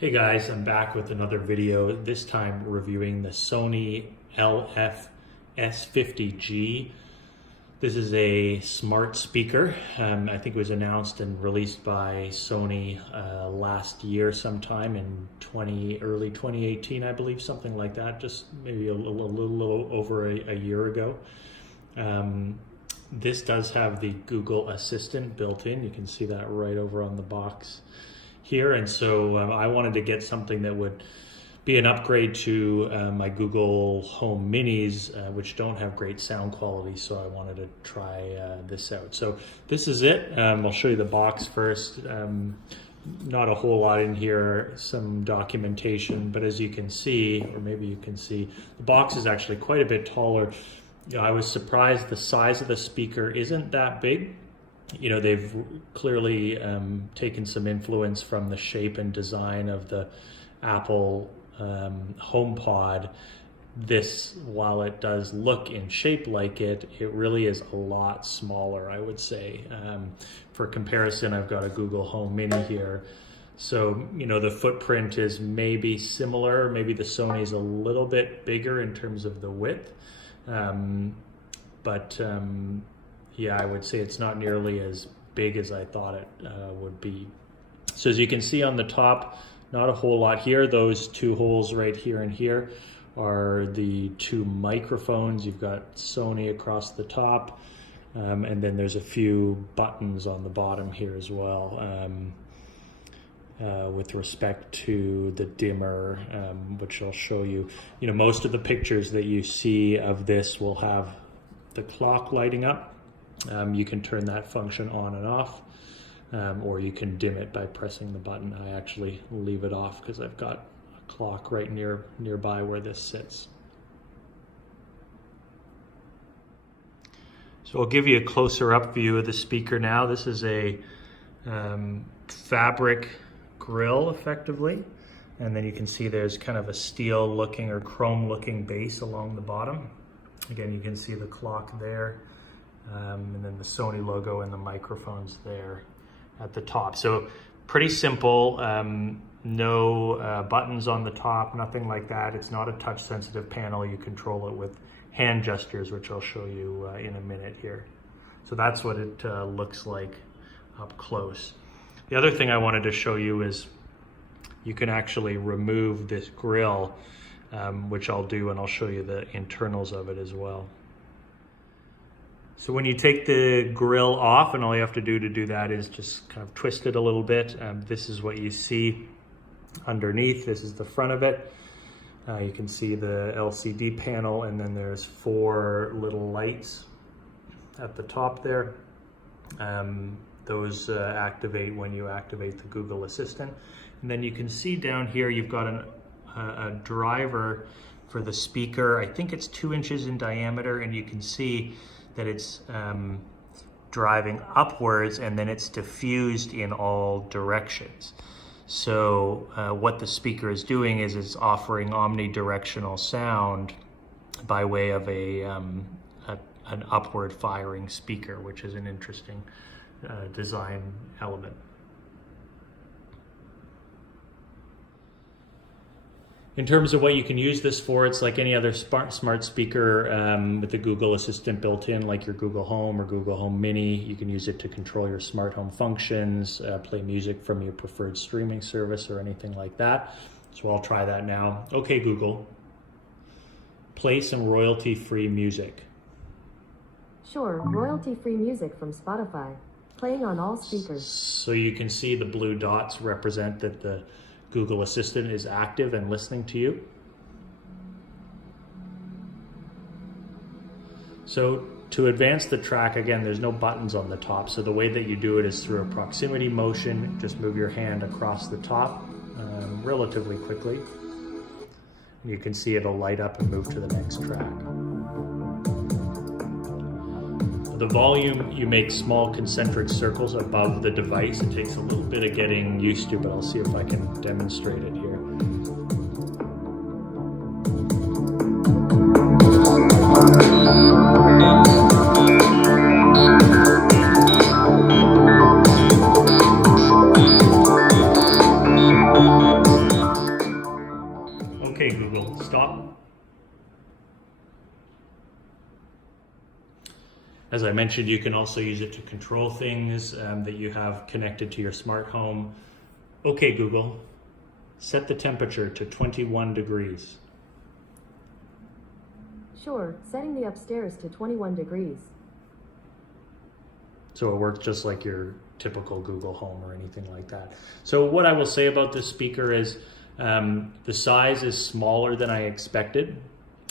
Hey guys, I'm back with another video, this time reviewing the Sony LG-S50G. This is a smart speaker. I think it was announced and released by Sony last year sometime in early 2018, I believe, something like that, just maybe a little over a year ago. This does have the Google Assistant built in. You can see that right over on the box here, and so I wanted to get something that would be an upgrade to my Google Home Minis, which don't have great sound quality, so I wanted to try this out. So this is it. I'll show you the box first. Not a whole lot in here, some documentation, but as you can see, or maybe you can see, the box is actually quite a bit taller. I was surprised the size of the speaker isn't that big. You know, they've clearly taken some influence from the shape and design of the Apple HomePod. This, while it does look in shape like it, it really is a lot smaller, I would say. For comparison, I've got a Google Home Mini here. So, you know, the footprint is maybe similar. Maybe the Sony's a little bit bigger in terms of the width. Yeah, I would say it's not nearly as big as I thought it would be. So as you can see on the top, not a whole lot here. Those two holes right here and here are the two microphones. You've got Sony across the top, and then there's a few buttons on the bottom here as well, with respect to the dimmer, which I'll show you. You know, most of the pictures that you see of this will have the clock lighting up. You can turn that function on and off, or you can dim it by pressing the button. I actually leave it off because I've got a clock right nearby where this sits. So I'll give you a closer up view of the speaker now. This is a fabric grill effectively, and then you can see there's kind of a steel looking or chrome looking base along the bottom. Again, you can see the clock there. And then the Sony logo and the microphones there at the top. So pretty simple, no buttons on the top, nothing like that. It's not a touch sensitive panel. You control it with hand gestures, which I'll show you in a minute here. So that's what it looks like up close. The other thing I wanted to show you is you can actually remove this grill, which I'll do, and I'll show you the internals of it as well. So when you take the grill off, and all you have to do that is just kind of twist it a little bit. This is what you see underneath. This is the front of it. You can see the LCD panel, and then there's 4 little lights at the top there. Those activate when you activate the Google Assistant. And then you can see down here you've got a driver for the speaker. I think it's 2 inches in diameter, and you can see that it's driving upwards, and then it's diffused in all directions. So what the speaker is doing is it's offering omnidirectional sound by way of an upward firing speaker, which is an interesting design element. In terms of what you can use this for, it's like any other smart speaker with the Google Assistant built in, like your Google Home or Google Home Mini. You can use it to control your smart home functions, play music from your preferred streaming service or anything like that. So I'll try that now. Okay, Google, play some royalty-free music. Sure, royalty-free music from Spotify, playing on all speakers. So you can see the blue dots represent that the Google Assistant is active and listening to you. So to advance the track, again, there's no buttons on the top. So the way that you do it is through a proximity motion. Just move your hand across the top relatively quickly. You can see it'll light up and move to the next track. The volume, you make small concentric circles above the device. It takes a little bit of getting used to, but I'll see if I can demonstrate it here. Google, stop. As I mentioned, you can also use it to control things that you have connected to your smart home. Okay, Google, set the temperature to 21 degrees. Sure, setting the upstairs to 21 degrees. So it works just like your typical Google Home or anything like that. So what I will say about this speaker is the size is smaller than I expected.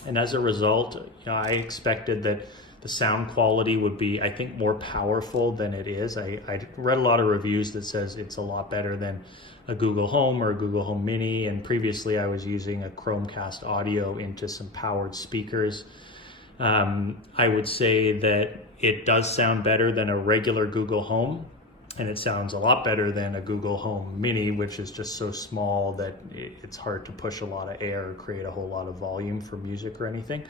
And as a result, I expected that the sound quality would be, I think, more powerful than it is. I read a lot of reviews that says it's a lot better than a Google Home or a Google Home Mini. And previously I was using a Chromecast audio into some powered speakers. I would say that it does sound better than a regular Google Home, and it sounds a lot better than a Google Home Mini, which is just so small that it's hard to push a lot of air or create a whole lot of volume for music or anything.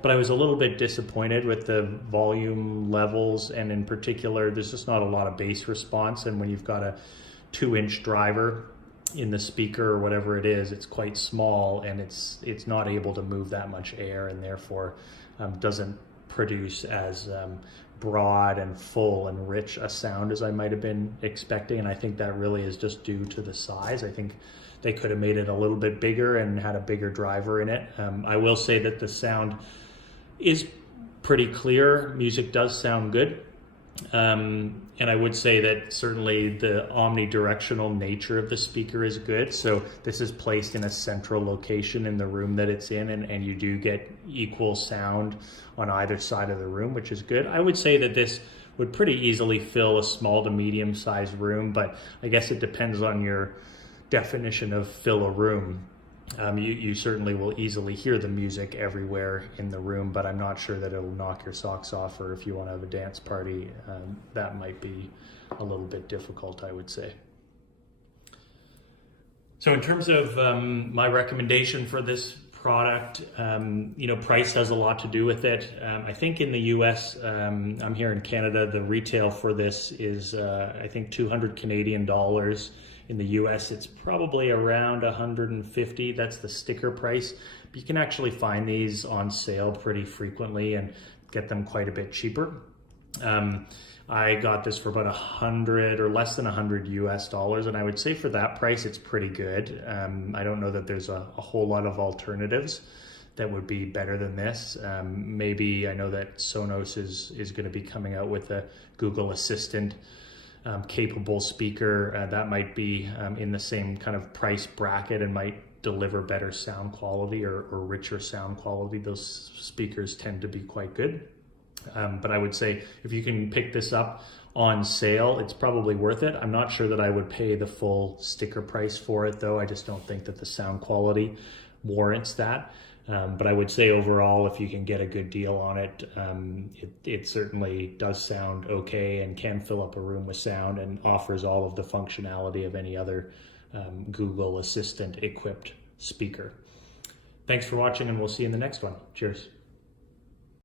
But I was a little bit disappointed with the volume levels, and in particular, there's just not a lot of bass response, and when you've got a 2-inch driver in the speaker or whatever it is, it's quite small, and it's not able to move that much air, and therefore doesn't produce as broad and full and rich a sound as I might have been expecting. And I think that really is just due to the size. I think they could have made it a little bit bigger and had a bigger driver in it. I will say that the sound is pretty clear. Music does sound good. And I would say that certainly the omnidirectional nature of the speaker is good. So this is placed in a central location in the room that it's in, and you do get equal sound on either side of the room, which is good. I would say that this would pretty easily fill a small to medium sized room, but I guess it depends on your definition of fill a room. You certainly will easily hear the music everywhere in the room, but I'm not sure that it'll knock your socks off, or if you want to have a dance party, that might be a little bit difficult, I would say. So in terms of my recommendation for this product, price has a lot to do with it. I think in the US, I'm here in Canada, the retail for this is I think 200 Canadian dollars. In the US, it's probably around 150. That's the sticker price. But you can actually find these on sale pretty frequently and get them quite a bit cheaper. I got this for about 100 or less than 100 US dollars, and I would say for that price, it's pretty good. I don't know that there's a whole lot of alternatives that would be better than this. Maybe I know that Sonos is going to be coming out with a Google Assistant capable speaker that might be in the same kind of price bracket and might deliver better sound quality or richer sound quality. Those speakers tend to be quite good. But I would say if you can pick this up on sale, it's probably worth it. I'm not sure that I would pay the full sticker price for it, though. I just don't think that the sound quality warrants that. But I would say overall, if you can get a good deal on it, it certainly does sound okay and can fill up a room with sound and offers all of the functionality of any other Google Assistant equipped speaker. Thanks for watching, and we'll see you in the next one. Cheers.